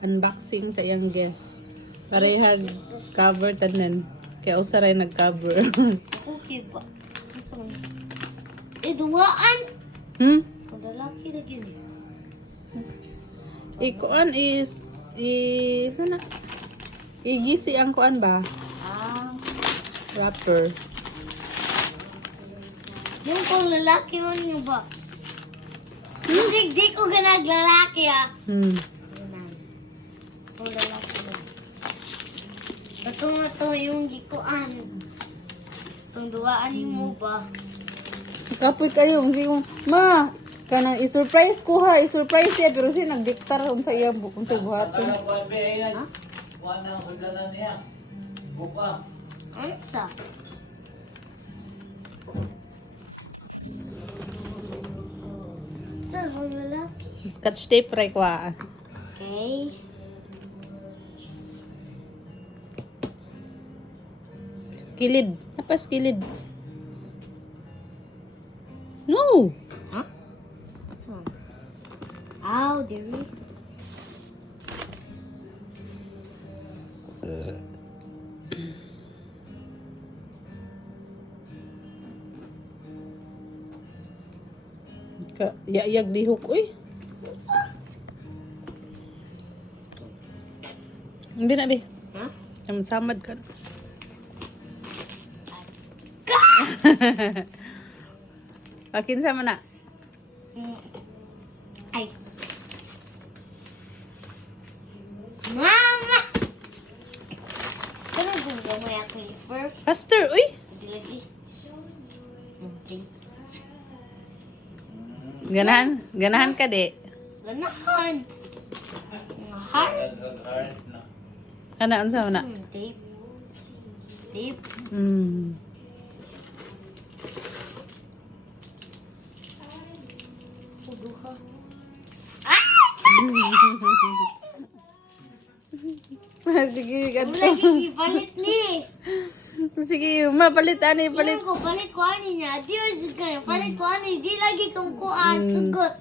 Unboxing sa iyang gift. Parehag cover tanan. Kaya usaray nag-cover. Okay ba? Duwaan. Lalaki na gini. Ikuan is sana igisi ang kuan ba? Wrapper. Yung kung lalaki man yung box. Hindi ko ganag lalaki Kung lalaki man. Ito nga to yung gikuan. Itong duwaan mo ba? Kapoy kayo, hindi mo, ma, kanang i-surprise ko ha, i-surprise siya, pero siya nagdiktar sa iyang bukong sa buhaton. Ano sa? Sa mga lalaki. Scotch tape, ray kwa. Okay. Kilid, napas kilid. No! Huh? So, ow, dearie. Yayag lihok, uy. Hindi na, be. Huh? Samad ka. Akin sama na. Ay. Mama! Ano kung gamay ako yung first? Faster, uy. Hindi lagi. Okay. Ganahan ka, de. Ganahan. Mga heart. Kanaan sama na. Tape. Tape. Duha. Sige, ganito. Lagi palit ni. Sige, mapalit ani, palit. Ko palit ko ani niya. Di urgent ka. Palit ko ani. Di lagi kang kuan. Sugot.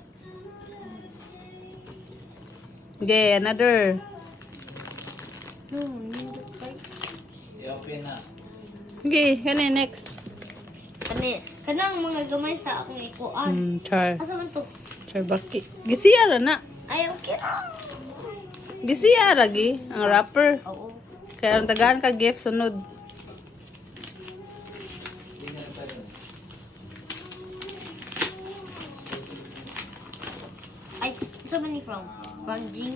Okay, another. Okay, kani next. Kanang mga gamay sa akong ikuan. Char. Asa man to? Char baki. Gisiyara na. Ay, okay na. Gisiyara gi ang wrapper. Oo. Kaya ang tagaan ka gift sunod. Ay, ito man ni from? From Jing